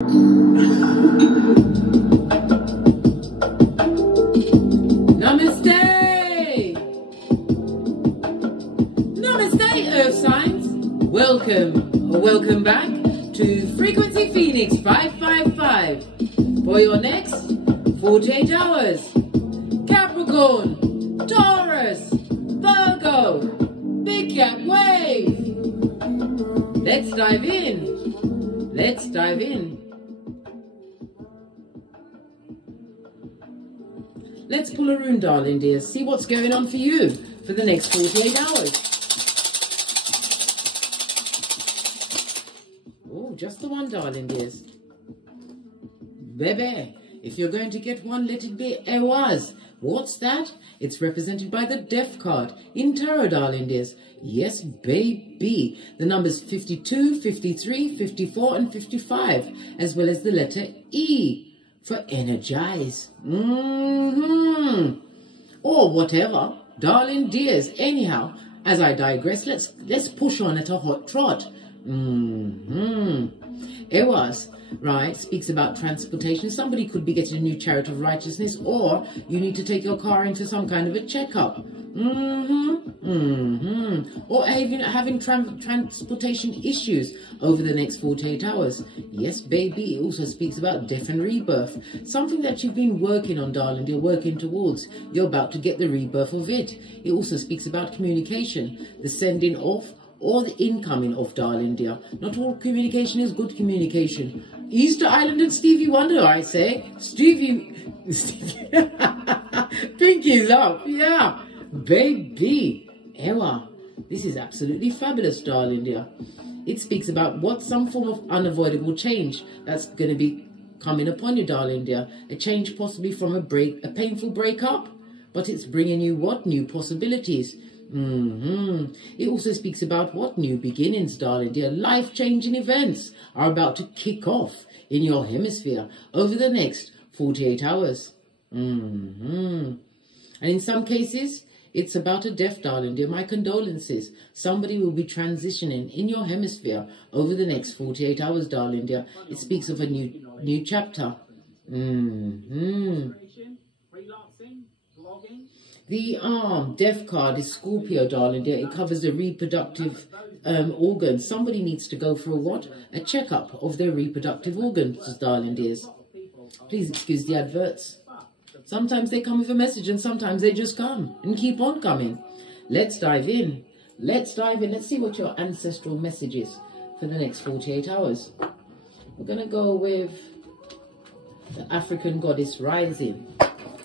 Namaste! Namaste, Earth signs. Welcome back to Frequency Phoenix 555 for your next 48 hours. Capricorn, Taurus, Virgo, Big Cat Wave. Let's dive in. Let's dive in. Let's pull a rune, darling dears. See what's going on for you for the next 48 hours. Oh, just the one, darling dears. Baby, if you're going to get one, let it be Ewas. What's that? It's represented by the Death card in Tarot, darling dears. Yes, baby. The numbers 52, 53, 54 and 55, as well as the letter E for energize. Or whatever, darling dears. Anyhow, as I digress, let's push on at a hot trot. Ewas, right, speaks about transportation. Somebody could be getting a new chariot of righteousness, or you need to take your car into some kind of a checkup. Or even having transportation issues over the next 48 hours. Yes, baby. It also speaks about death and rebirth. Something that you've been working on, darling, you're working towards. You're about to get the rebirth of it. It also speaks about communication, the sending off or the incoming of, darling dear. Not all communication is good communication. Easter Island and Stevie Wonder, I say. Stevie... Pinky's up, yeah. Baby. Ewa. This is absolutely fabulous, darling dear. It speaks about what some form of unavoidable change that's going to be coming upon you, darling dear. A change possibly from a painful breakup, but it's bringing you what? New possibilities. It also speaks about what? New beginnings, darling dear. Life-changing events are about to kick off in your hemisphere over the next 48 hours. And in some cases, it's about a death, darling dear. My condolences. Somebody will be transitioning in your hemisphere over the next 48 hours, darling dear. It speaks of a new chapter. The death card is Scorpio, darling dear. It covers the reproductive organs. Somebody needs to go for a what? A checkup of their reproductive organs, darling dears. Please excuse the adverts. Sometimes they come with a message and sometimes they just come and keep on coming. Let's dive in. Let's dive in. Let's see what your ancestral message is for the next 48 hours. We're going to go with the African goddess rising.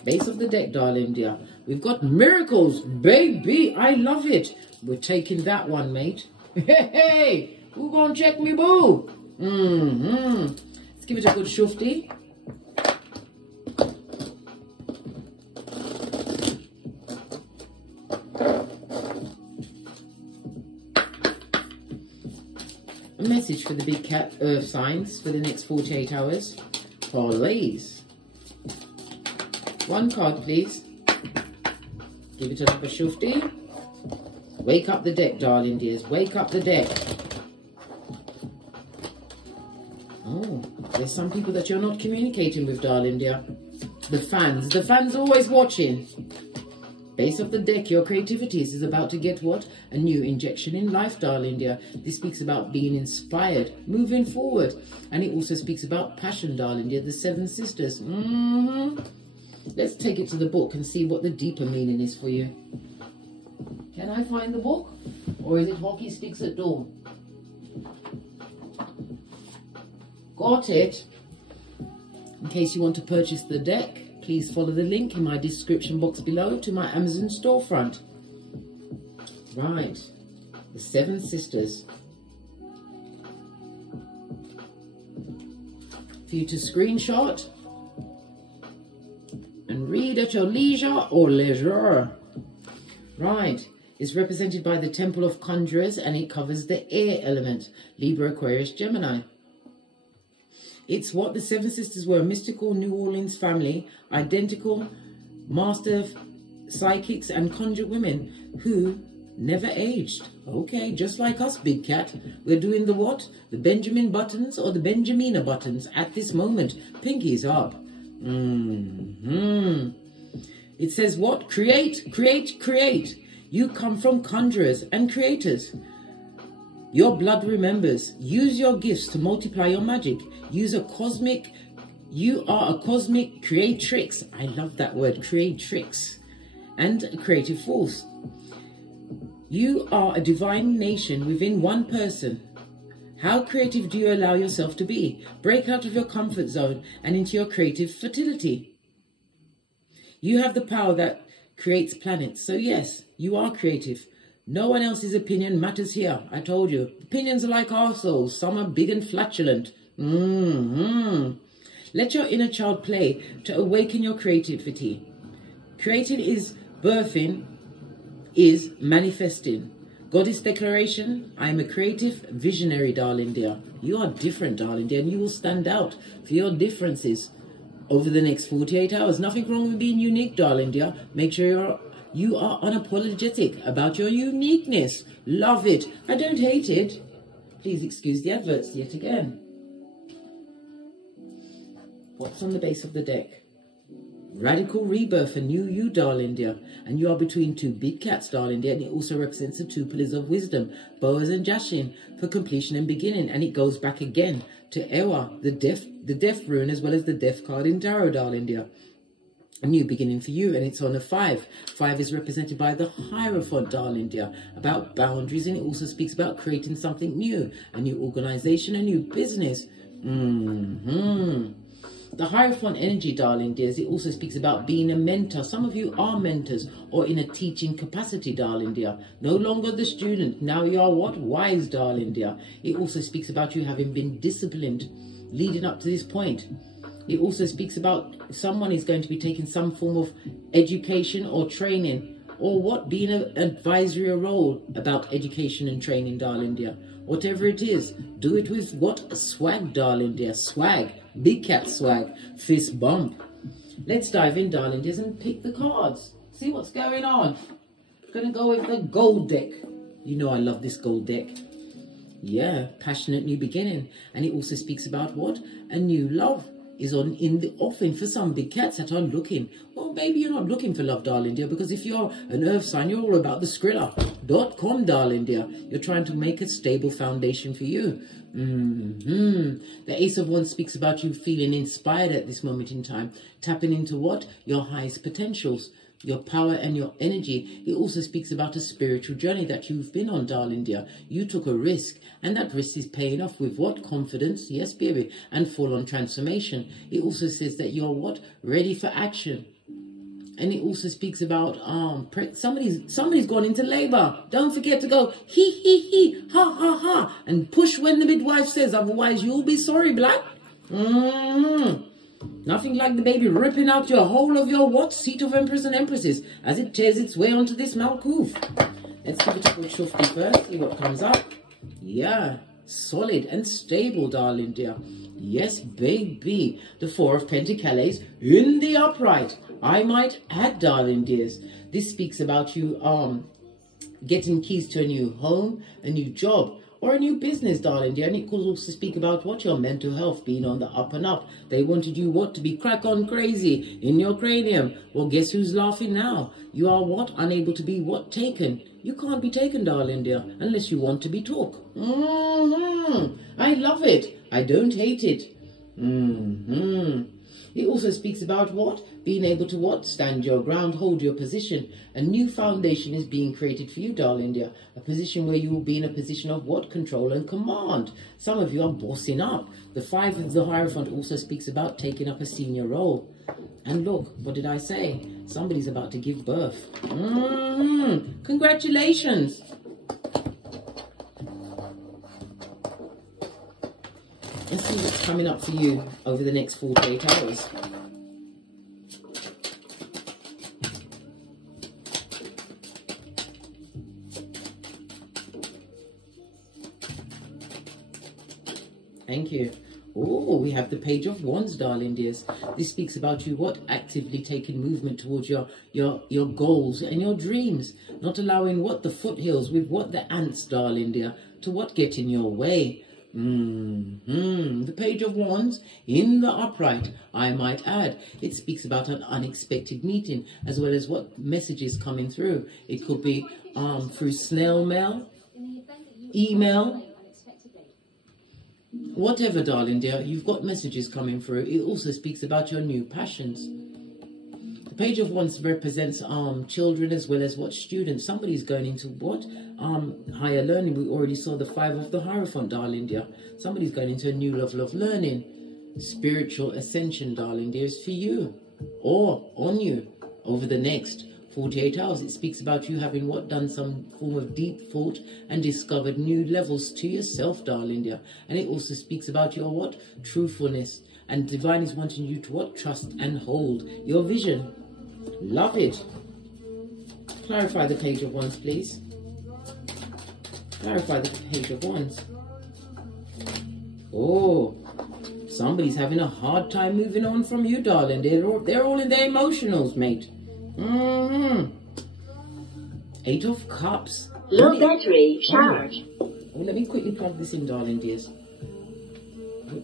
Base of the deck, darling dear. We've got miracles, baby. I love it. We're taking that one, mate. Hey, who gonna check me, boo? Let's give it a good shufty. A message for the big cat earth signs for the next 48 hours. Please. One card, please. Give it another shufty. Wake up the deck, darling dears. Wake up the deck. Oh, there's some people that you're not communicating with, darling dear. The fans. The fans are always watching. Base of the deck, your creativity is about to get what? A new injection in life, darling dear. This speaks about being inspired, moving forward. And it also speaks about passion, darling dear. The seven sisters. Let's take it to the book and see what the deeper meaning is for you. Can I find the book? Or is it hockey sticks at dawn? Got it. In case you want to purchase the deck, please follow the link in my description box below to my Amazon storefront. Right. The seven sisters. For you to screenshot and read at your leisure or leisure. Right. It's represented by the Temple of Conjurers and it covers the air element. Libra, Aquarius, Gemini. It's what the Seven Sisters were, a mystical New Orleans family, identical master psychics and conjure women who never aged. Okay, just like us, Big Cat. We're doing the what? The Benjamin buttons or the Benjamina buttons at this moment. Pinkies up. It says what? Create, create, create. You come from conjurers and creators. Your blood remembers. Use your gifts to multiply your magic. You are a cosmic creatrix. I love that word, creatrix. And a creative force. You are a divine nation within one person. How creative do you allow yourself to be? Break out of your comfort zone and into your creative fertility. You have the power that creates planets. So yes, you are creative. No one else's opinion matters here. I told you. Opinions are like arseholes. Some are big and flatulent. Let your inner child play to awaken your creativity. Creating is birthing, is manifesting. Goddess declaration, I am a creative visionary, darling dear. You are different, darling dear, and you will stand out for your differences over the next 48 hours. Nothing wrong with being unique, darling dear. Make sure you are unapologetic about your uniqueness. Love it. I don't hate it. Please excuse the adverts yet again. What's on the base of the deck? Radical rebirth, a new you, darling dear. And you are between two big cats, darling dear. And it also represents the two pillars of wisdom, Boaz and Jashin, for completion and beginning. And it goes back again to Ewa, the death rune, as well as the death card in tarot, darling dear. A new beginning for you, and it's on a 5. 5 is represented by the Hierophant, darling dear, about boundaries, and it also speaks about creating something new, a new organization, a new business. The Hierophant energy, darling dears, it also speaks about being a mentor. Some of you are mentors or in a teaching capacity, darling dear. No longer the student. Now you are what? Wise, darling dear. It also speaks about you having been disciplined leading up to this point. It also speaks about someone is going to be taking some form of education or training, or what, being an advisory role about education and training, darling dear. Whatever it is, do it with what? Swag, darling dear. Swag. Big cat swag. Fist bump. Let's dive in, darling dears, and pick the cards. See what's going on. Gonna go with the gold deck. You know I love this gold deck. Yeah, passionate new beginning. And it also speaks about what? A new love is in the offing for some big cats that are looking. Well, maybe you're not looking for love, darling dear, because if you're an earth sign, you're all about the Skrilla.com, darling dear. You're trying to make a stable foundation for you. The Ace of Wands speaks about you feeling inspired at this moment in time, tapping into what? Your highest potentials, your power and your energy. It also speaks about a spiritual journey that you've been on, darling dear. You took a risk, and that risk is paying off with what? Confidence, yes, baby, and full-on transformation. It also says that you're what? Ready for action. And it also speaks about somebody's gone into labor. Don't forget to go he, ha, ha, ha, and push when the midwife says, otherwise you'll be sorry, black. Nothing like the baby ripping out your whole of your what? Seat of Emperors and Empresses as it tears its way onto this Malkuth. Let's give it a good shufti first, see what comes up. Yeah, solid and stable, darling dear. Yes, baby. The 4 of Pentacles in the upright. I might add, darling dears, this speaks about you getting keys to a new home, a new job, or a new business, darling dear. And it could also speak about what? Your mental health being on the up and up. They wanted you what? To be crack on crazy in your cranium. Well, guess who's laughing now? You are what? Unable to be what? Taken. You can't be taken, darling dear, unless you want to be took. I love it. I don't hate it. It also speaks about what? Being able to what? Stand your ground, hold your position. A new foundation is being created for you, darling dear. A position where you will be in a position of what? Control and command. Some of you are bossing up. The 5 of the Hierophant also speaks about taking up a senior role. And look, what did I say? Somebody's about to give birth. Congratulations. Let's see what's coming up for you over the next 48 hours. Thank you. Oh, we have the Page of Wands, darling dears. This speaks about you, what? Actively taking movement towards your goals and your dreams. Not allowing what? The foothills with what? The ants, darling dear, to what? Get in your way. The Page of Wands in the upright, I might add. It speaks about an unexpected meeting, as well as what messages coming through. It could be through snail mail, email, whatever, darling dear. You've got messages coming through. It also speaks about your new passions. The Page of Wands represents children as well as what? Students. Somebody's going into what? Higher learning. We already saw the 5 of the Hierophant, darling dear. Somebody's going into a new level of learning. Spiritual ascension, darling dear, is for you or on you over the next 48 hours. It speaks about you having what? Done some form of deep thought and discovered new levels to yourself, darling dear. And it also speaks about your what? Truthfulness. And divine is wanting you to what? Trust and hold your vision. Love it. Clarify the Page of Wands, please. Clarify the Page of Wands. Oh, somebody's having a hard time moving on from you, darling. They're all in their emotionals, mate. 8 of Cups. Low battery charge. Let me quickly plug this in, darling dears.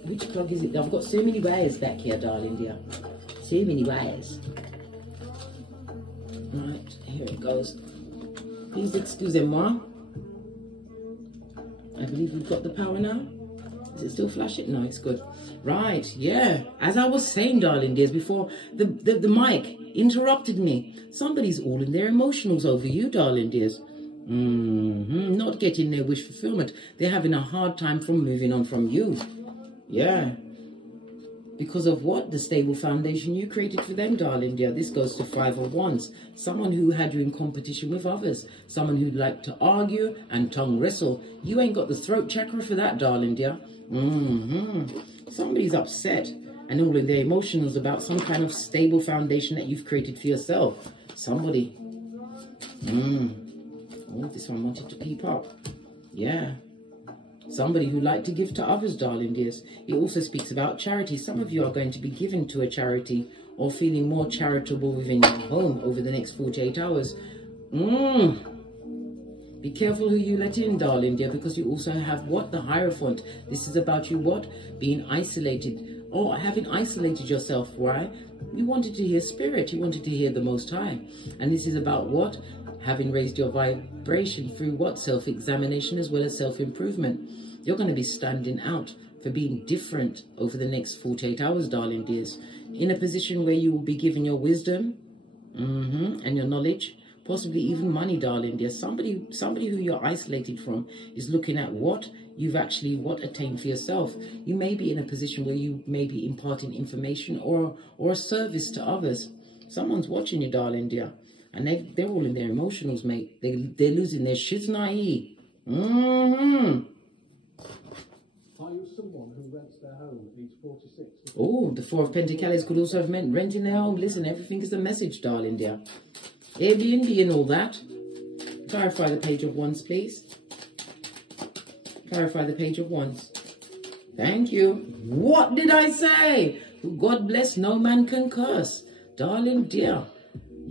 Which plug is it? I've got so many wires back here, darling dear. So many wires. Right, here it goes. Please excusez-moi. I believe we've got the power now. Is it still flashing? No, it's good. Right, yeah. As I was saying, darling dears, before the mic interrupted me. Somebody's all in their emotionals over you, darling dears. Not getting their wish fulfillment. They're having a hard time from moving on from you. Yeah. Because of what? The stable foundation you created for them, darling dear. This goes to 5 of Wands. Someone who had you in competition with others. Someone who'd like to argue and tongue wrestle. You ain't got the throat chakra for that, darling dear. Somebody's upset and all in their emotions about some kind of stable foundation that you've created for yourself. Somebody. Oh, this one wanted to peep up. Yeah. Somebody who liked to give to others, darling dears. It also speaks about charity. Some of you are going to be given to a charity or feeling more charitable within your home over the next 48 hours. Be careful who you let in, darling dear, because you also have what? The Hierophant. This is about you what? Being isolated or having isolated yourself, right? You wanted to hear spirit. You wanted to hear the Most High. And this is about what? Having raised your vibration through what? Self-examination as well as self-improvement. You're going to be standing out for being different over the next 48 hours, darling dears. In a position where you will be giving your wisdom and your knowledge, possibly even money, darling dear. Somebody who you're isolated from is looking at what you've actually attained for yourself. You may be in a position where you may be imparting information or a service to others. Someone's watching you, darling dear. And they're all in their emotionals, mate. They're losing their shiznai. Are you someone who rents their home at age 46? Oh, the 4 of Pentacles could also have meant renting their home. Listen, everything is a message, darling dear. Airbnb and all that. Clarify the Page of Wands, please. Clarify the Page of Wands. Thank you. What did I say? God bless, no man can curse. Darling dear.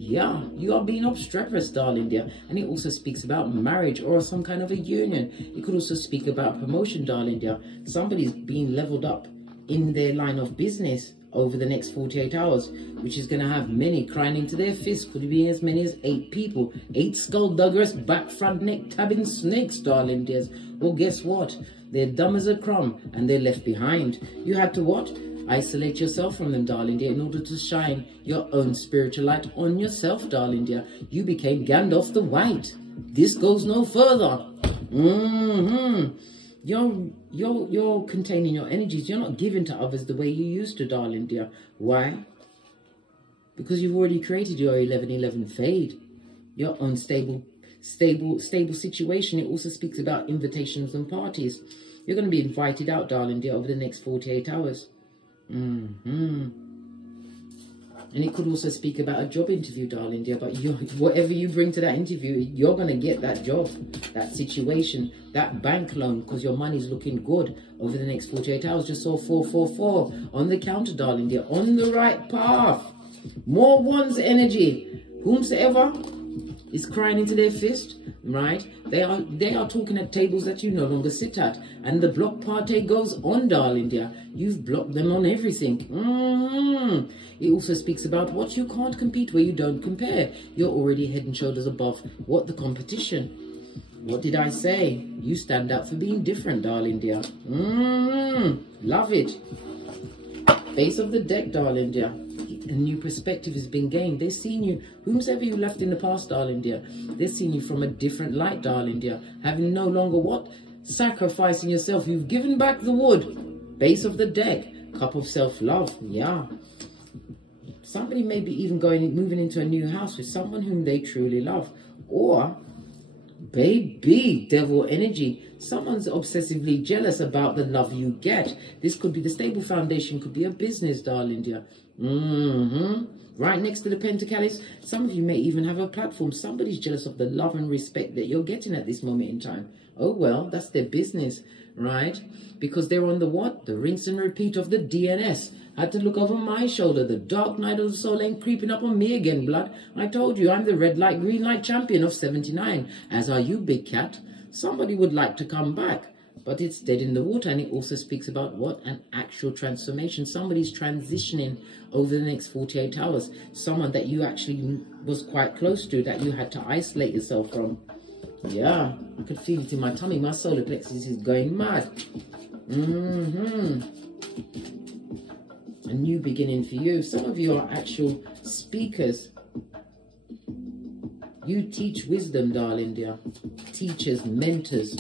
Yeah, you are being obstreperous, darling dear. And it also speaks about marriage or some kind of a union. It could also speak about promotion, darling dear. Somebody's being leveled up in their line of business over the next 48 hours, which is going to have many crying into their fists. Could be as many as 8 people. 8 skullduggerous, back, front, neck, tabbing snakes, darling dears. Well, guess what? They're dumb as a crumb and they're left behind. You had to what? Isolate yourself from them, darling dear, in order to shine your own spiritual light on yourself, darling dear. You became Gandalf the White. This goes no further. You're containing your energies. You're not giving to others the way you used to, darling dear. Why? Because you've already created your 11-11 fade. Your own stable situation. It also speaks about invitations and parties. You're going to be invited out, darling dear, over the next 48 hours. And it could also speak about a job interview, darling dear. But whatever you bring to that interview, you're going to get that job, that situation, that bank loan, because your money's looking good over the next 48 hours. Just saw 444 on the counter, darling dear. On the right path. More one's energy. Whomsoever is crying into their fist, right? They are talking at tables that you no longer sit at. And the block party goes on, darling dear. You've blocked them on everything. It also speaks about what you can't compete where you don't compare. You're already head and shoulders above what the competition. What did I say? You stand out for being different, darling dear. Love it. Base of the deck, darling dear. A new perspective has been gained. They're seeing you, whomsoever you left in the past, darling dear, they're seeing you from a different light, darling dear. Having no longer what? Sacrificing yourself. You've given back the wood. Base of the deck. Cup of self-love. Yeah. Somebody may be even moving into a new house with someone whom they truly love. Or, baby, devil energy. Someone's obsessively jealous about the love you get. This could be the stable foundation, could be a business, darling dear. Right next to the Pentacles, some of you may even have a platform. Somebody's jealous of the love and respect that you're getting at this moment in time. Oh, well, that's their business, right? Because they're on the what? The rinse and repeat of the DNS. Had to look over my shoulder. The dark night of the soul ain't creeping up on me again, blood. I told you, I'm the red light, green light champion of 79. As are you, big cat. Somebody would like to come back, but it's dead in the water. And it also speaks about what? An actual transformation. Somebody's transitioning over the next 48 hours. Someone that you actually was quite close to, that you had to isolate yourself from. Yeah, I could feel it in my tummy. My solar plexus is going mad. A new beginning for you. Some of you are actual speakers. You teach wisdom, darling dear. Teachers, mentors.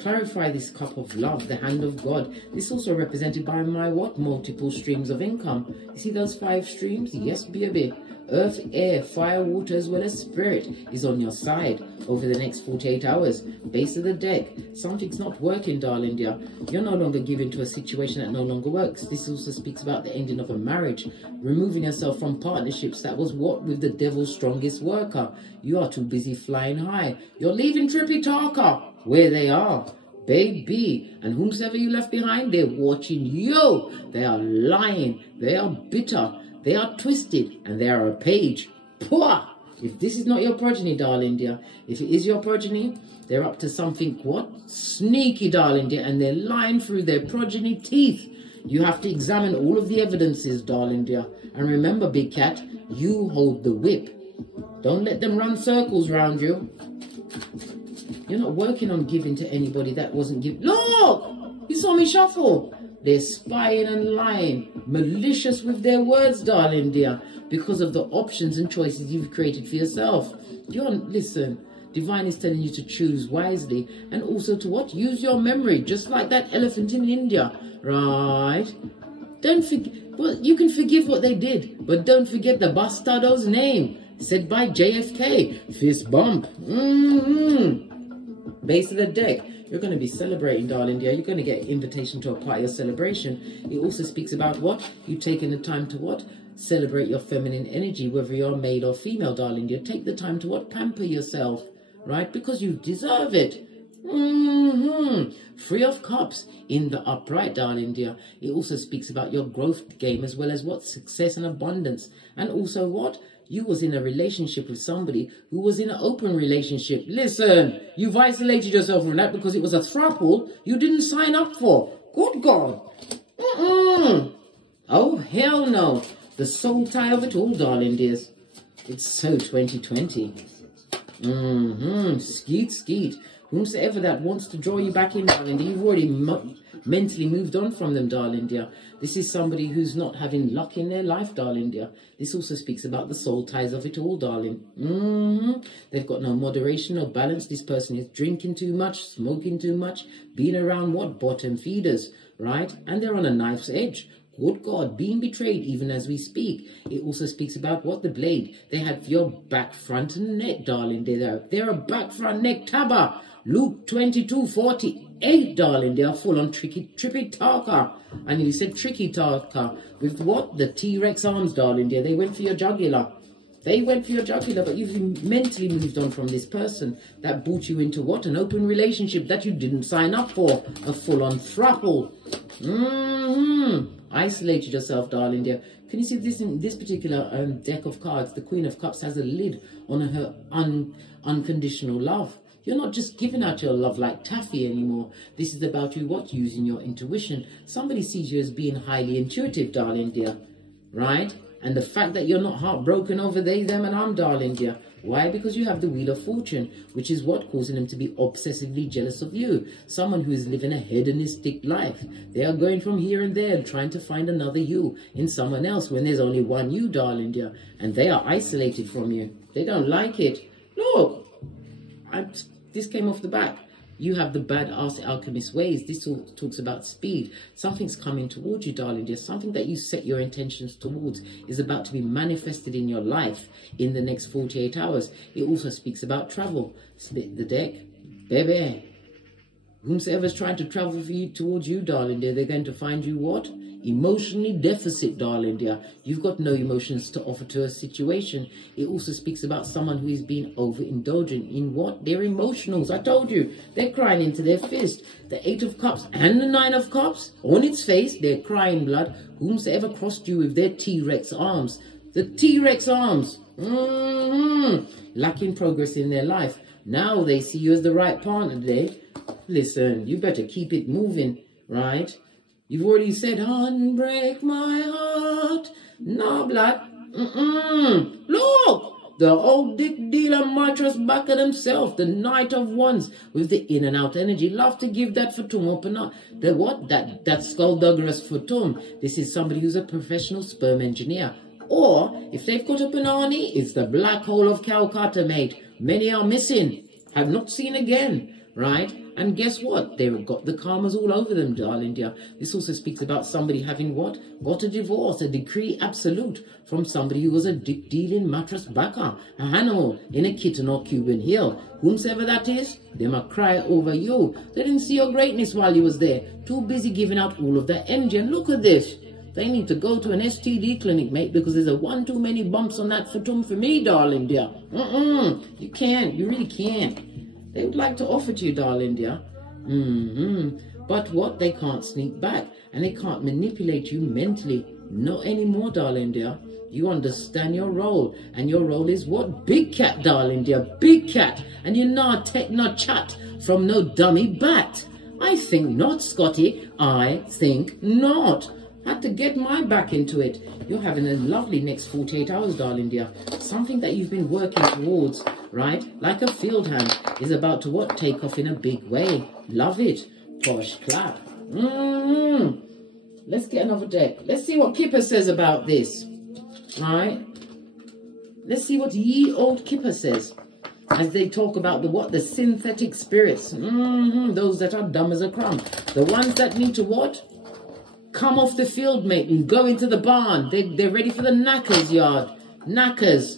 Clarify this cup of love, the hand of God. This is also represented by my what? Multiple streams of income. You see those 5 streams? Yes, baby. Earth, air, fire, water, as well as spirit is on your side over the next 48 hours. Base of the deck. Something's not working, darling dear. You're no longer given to a situation that no longer works. This also speaks about the ending of a marriage. Removing yourself from partnerships that was what with the devil's strongest worker. You are too busy flying high. You're leaving Trippy Talker where they are. Baby, and whomsoever you left behind, they're watching you. They are lying. They are bitter. They are twisted, and they are a page. Pwah! If this is not your progeny, darling dear, if it is your progeny, they're up to something, what? Sneaky, darling dear, and they're lying through their progeny teeth. You have to examine all of the evidences, darling dear. And remember, big cat, you hold the whip. Don't let them run circles round you. You're not working on giving to anybody that wasn't given. Look! You saw me shuffle. They're spying and lying, malicious with their words, darling dear, because of the options and choices you've created for yourself. Listen, Divine is telling you to choose wisely and also to what? Use your memory, just like that elephant in India, right? Don't forget, well, you can forgive what they did, but don't forget the bastardo's name, said by JFK. Fist bump. Base of the deck. You're going to be celebrating, darling dear. You're going to get an invitation to a party or celebration. It also speaks about what? You taking the time to what? Celebrate your feminine energy, whether you're male or female, darling dear. Take the time to what? Pamper yourself, right? Because you deserve it. Free of Cups in the upright, darling dear. It also speaks about your growth game as well as what? Success and abundance. And also what? You was in a relationship with somebody who was in an open relationship. Listen, you've isolated yourself from that because it was a throuple you didn't sign up for. Good God. Oh, hell no. The soul tie of it all, darling dears. It's so 2020. Skeet, skeet. Whomsoever that wants to draw you back in, darling dear, you've already mentally moved on from them, darling dear. This is somebody who's not having luck in their life, darling dear. This also speaks about the soul ties of it all, darling. They've got no moderation, no balance. This person is drinking too much, smoking too much, being around what? Bottom feeders, right? And they're on a knife's edge. Good God, being betrayed even as we speak. It also speaks about what the blade. They had your back, front and neck, darling. They're a back, front, neck tabber. Luke 22:48, darling. They are full on trippy talker. And you said tricky talker. With what? The T-Rex arms, darling. They went for your jugular. They went for your jugular, but you've mentally moved on from this person that brought you into what? An open relationship that you didn't sign up for. A full-on throuple. Isolated yourself, darling dear. Can you see this in this particular deck of cards? The Queen of Cups has a lid on her unconditional love. You're not just giving out your love like taffy anymore. This is about you, what? Using your intuition. Somebody sees you as being highly intuitive, darling dear. Right? And the fact that you're not heartbroken over they, them, and I'm, darling dear. Why? Because you have the Wheel of Fortune, which is what? Causing them to be obsessively jealous of you. Someone who is living a hedonistic life. They are going from here and there and trying to find another you in someone else when there's only one you, darling dear. And they are isolated from you. They don't like it. Look, this came off the back. You have the badass alchemist ways. This all talks about speed. Something's coming towards you, darling dear. Something that you set your intentions towards is about to be manifested in your life in the next 48 hours. It also speaks about travel. Split the deck. Baby. Whomsoever's trying to travel for you towards you, darling dear, they're going to find you what? Emotionally deficit, darling dear. You've got no emotions to offer to a situation. It also speaks about someone who is being overindulgent in what? Their emotionals. I told you, they're crying into their fist. The 8 of Cups and the 9 of Cups, on its face, they're crying blood. Whomsoever crossed you with their T-Rex arms. The T-Rex arms. Lacking progress in their life. Now they see you as the right partner today. Listen, you better keep it moving, right? You've already said, unbreak my heart. No, blood. Look, the old dick dealer mattress back at himself. The Knight of Wands with the in and out energy. Love to give that fatum open up. The what? That skullduggerous fatum. This is somebody who's a professional sperm engineer. Or, if they've got a banani, it's the black hole of Calcutta, mate. Many are missing. Have not seen again. Right? And guess what? They've got the karmas all over them, darling dear. This also speaks about somebody having what? Got a divorce, a decree absolute from somebody who was a dick-dealing mattress backer, a animal in a kitten or Cuban heel. Whomsoever that is, they might cry over you. They didn't see your greatness while you was there. Too busy giving out all of their energy. And look at this. They need to go to an STD clinic, mate, because there's a one too many bumps on that fatum for me, darling dear. You can't. You really can't. They would like to offer to you, darling dear. But what? They can't sneak back. And they can't manipulate you mentally. Not anymore, darling dear. You understand your role. And your role is what? Big cat, darling dear. Big cat. And you're not take no chat from no dummy bat. I think not, Scotty. I think not. Had to get my back into it. You're having a lovely next 48 hours, darling dear. Something that you've been working towards, right? Like a field hand is about to what? Take off in a big way. Love it. Posh clap. Let's get another deck. Let's see what Kipper says about this. Right? Let's see what ye old Kipper says. As they talk about the what? The synthetic spirits. Those that are dumb as a crumb. The ones that need to what? Come off the field, mate, and go into the barn. They're ready for the knackers yard. Knackers.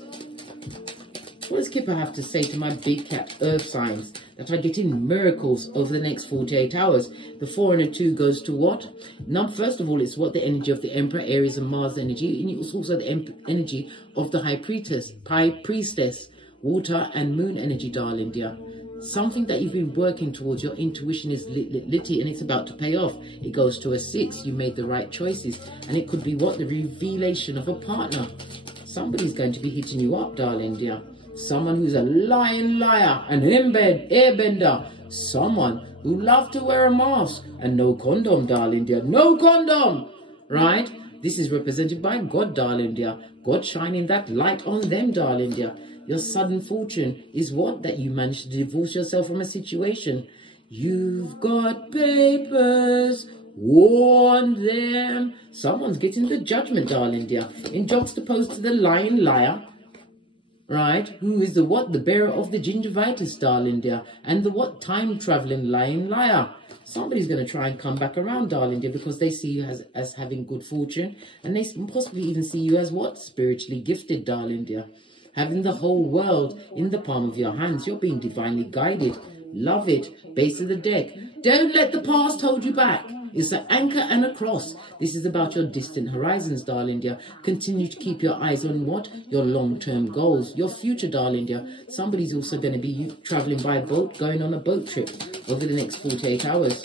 What does Kipper have to say to my big cat earth signs that are getting miracles over the next 48 hours? The 4 and a 2 goes to what? Now, first of all, it's what? The energy of the Emperor, Aries and Mars energy. And it's also the energy of the High Priestess, water and moon energy, darling dear. Something that you've been working towards, your intuition is litty and it's about to pay off. It goes to a 6. You made the right choices. And it could be what? The revelation of a partner. Somebody's going to be hitting you up, darling dear. Someone who's a lying liar, an airbender. Someone who loves to wear a mask. And no condom, darling dear. No condom! Right? This is represented by God, darling dear. God shining that light on them, darling dear. Your sudden fortune is what? That you managed to divorce yourself from a situation. You've got papers. Warn them. Someone's getting the judgment, darling dear. In juxtaposed to the lying liar. Right? Who is the what? The bearer of the gingivitis, darling dear. And the what? Time-traveling lying liar. Somebody's going to try and come back around, darling dear, because they see you as having good fortune. And they possibly even see you as what? Spiritually gifted, darling dear. Having the whole world in the palm of your hands. You're being divinely guided. Love it. Base of the deck. Don't let the past hold you back. It's an anchor and a cross. This is about your distant horizons, darling dear. Continue to keep your eyes on what? Your long-term goals. Your future, darling dear. Somebody's also going to be traveling by boat, going on a boat trip over the next 48 hours.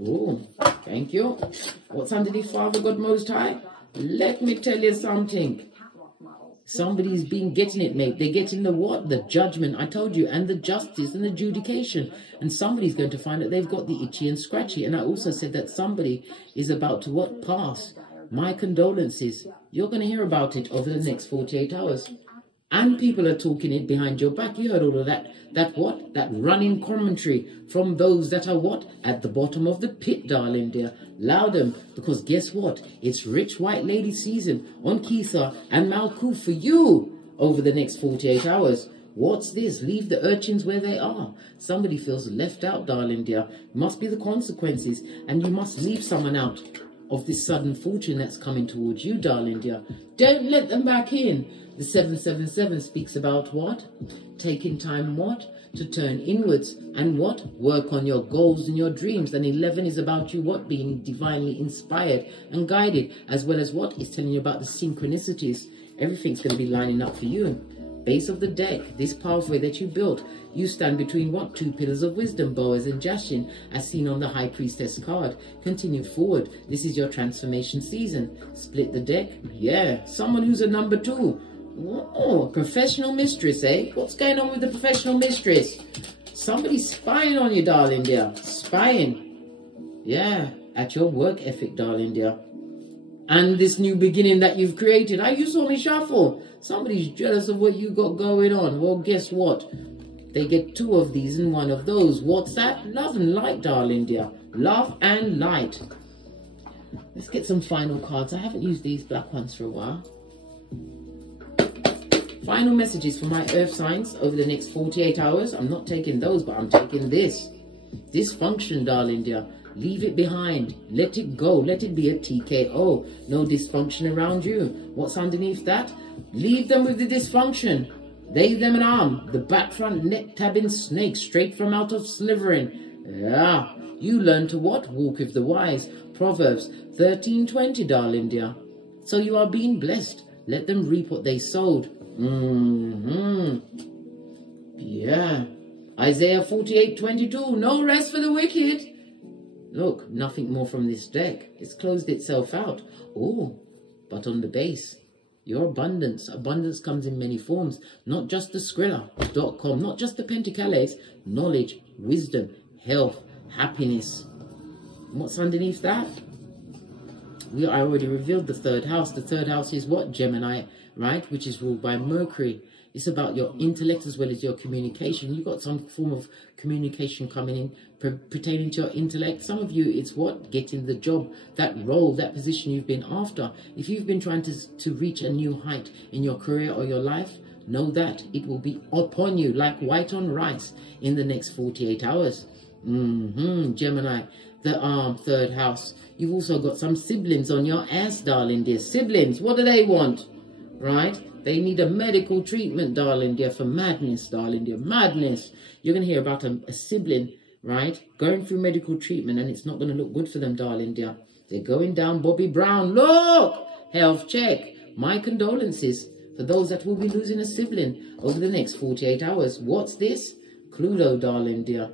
Oh, thank you. What's underneath Father God Most High? Let me tell you something. Somebody's been getting it, mate. They're getting the what? The judgment, I told you, and the justice and the adjudication. And somebody's going to find that they've got the itchy and scratchy. And I also said that somebody is about to what? Pass. My condolences. You're going to hear about it over the next 48 hours. And people are talking it behind your back. You heard all of that. That what? That running commentary from those that are what? At the bottom of the pit, darling dear. Allow them. Because guess what? It's rich white lady season on Keitha and Malkuth for you over the next 48 hours. What's this? Leave the urchins where they are. Somebody feels left out, darling dear. Must be the consequences. And you must leave someone out of this sudden fortune that's coming towards you, darling dear. Don't let them back in. The 777 speaks about what? Taking time what? To turn inwards and what? Work on your goals and your dreams. And 11 is about you what? Being divinely inspired and guided, as well as what? It's telling you about the synchronicities. Everything's going to be lining up for you. Base of the deck, this pathway that you built, you stand between what? Two pillars of wisdom, Boaz and Jashin, as seen on the High Priestess card. Continue forward. This is your transformation season. Split the deck. Yeah, someone who's a number 2. Oh, professional mistress, eh? What's going on with the professional mistress? Somebody's spying on you, darling dear. Spying. Yeah, at your work ethic, darling dear. And this new beginning that you've created. You saw me shuffle. Somebody's jealous of what you got going on. Well, guess what? They get 2 of these and 1 of those. What's that? Love and light, darling dear. Love and light. Let's get some final cards. I haven't used these black ones for a while. Final messages for my earth signs over the next 48 hours. I'm not taking those, but I'm taking this. Dysfunction, darling dear. Leave it behind. Let it go. Let it be a TKO. No dysfunction around you. What's underneath that? Leave them with the dysfunction. They, them, and arm. The back front neck tabbing snake straight from out of slivering. Yeah. You learn to what? Walk with the wise. Proverbs 13:20, darling dear. So you are being blessed. Let them reap what they sowed. Yeah. Isaiah 48:22. No rest for the wicked. Look, nothing more from this deck. It's closed itself out. Oh, but on the base, your abundance. Abundance comes in many forms. Not just the Skrilla.com, not just the Pentacles. Knowledge, wisdom, health, happiness. What's underneath that? I already revealed the 3rd house. The 3rd house is what? Gemini, right? Which is ruled by Mercury. It's about your intellect as well as your communication. You've got some form of communication coming in pertaining to your intellect. Some of you, it's what? Getting the job, that role, that position you've been after. If you've been trying to reach a new height in your career or your life, know that it will be upon you like white on rice in the next 48 hours. Gemini, the 3rd house. You've also got some siblings on your ass, darling dear. Siblings, what do they want? Right? They need a medical treatment, darling dear, for madness, darling dear. Madness. You're going to hear about a sibling, right, going through medical treatment, and it's not going to look good for them, darling dear. They're going down Bobby Brown. Look! Health check. My condolences for those that will be losing a sibling over the next 48 hours. What's this? Cluedo, darling dear.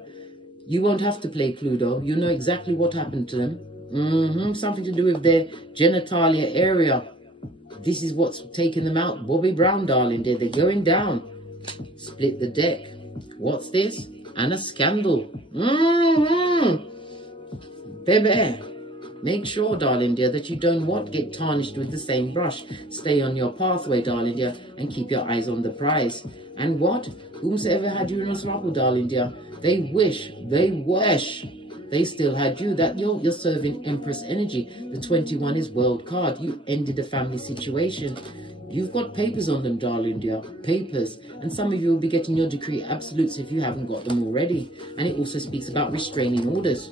You won't have to play Cluedo. You know exactly what happened to them. Something to do with their genitalia area. This is what's taking them out. Bobby Brown, darling dear. They're going down. Split the deck. What's this? And a scandal. Baby. Make sure, darling dear, that you don't what? Get tarnished with the same brush. Stay on your pathway, darling dear, and keep your eyes on the prize. And what? Whomsoever had Uranus Rappel, darling dear, they wish, they still had you. That you're serving Empress energy. The 21 is world card. You ended a family situation. You've got papers on them, darling dear. Papers. And some of you will be getting your decree absolutes if you haven't got them already. And it also speaks about restraining orders.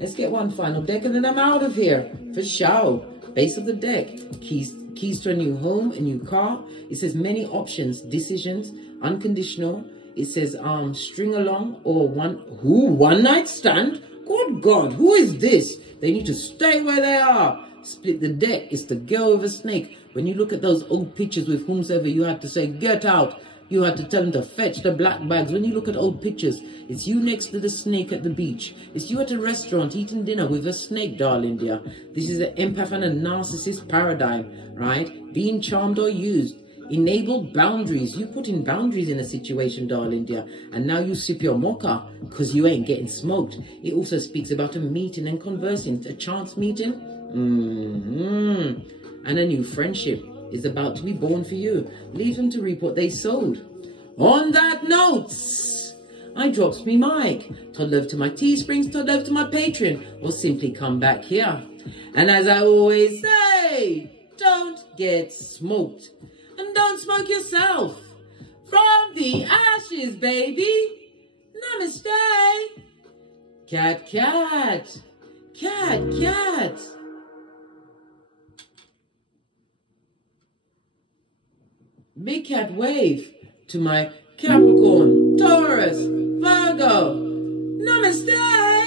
Let's get one final deck and then I'm out of here. For show. Base of the deck. Keys to a new home, a new car. It says many options, decisions, unconditional. It says string along or one night stand. Good God, who is this? They need to stay where they are. Split the deck. It's the girl with a snake. When you look at those old pictures with whomsoever, you had to say, get out. You had to tell them to fetch the black bags. When you look at old pictures, it's you next to the snake at the beach. It's you at a restaurant eating dinner with a snake, darling dear. This is an empath and a narcissist paradigm, right? Being charmed or used. Enable boundaries. You put in boundaries in a situation, darling dear. And now you sip your mocha because you ain't getting smoked. It also speaks about a meeting and conversing. A chance meeting. And a new friendship is about to be born for you. Leave them to reap what they sowed. On that note, I drops me mic. Todd love to my Teesprings, Todd love to my Patreon, or simply come back here. And as I always say, don't get smoked. And don't smoke yourself. From the ashes, baby. Namaste. Cat, cat. Cat, cat. Big cat wave to my Capricorn, Taurus, Virgo. Namaste.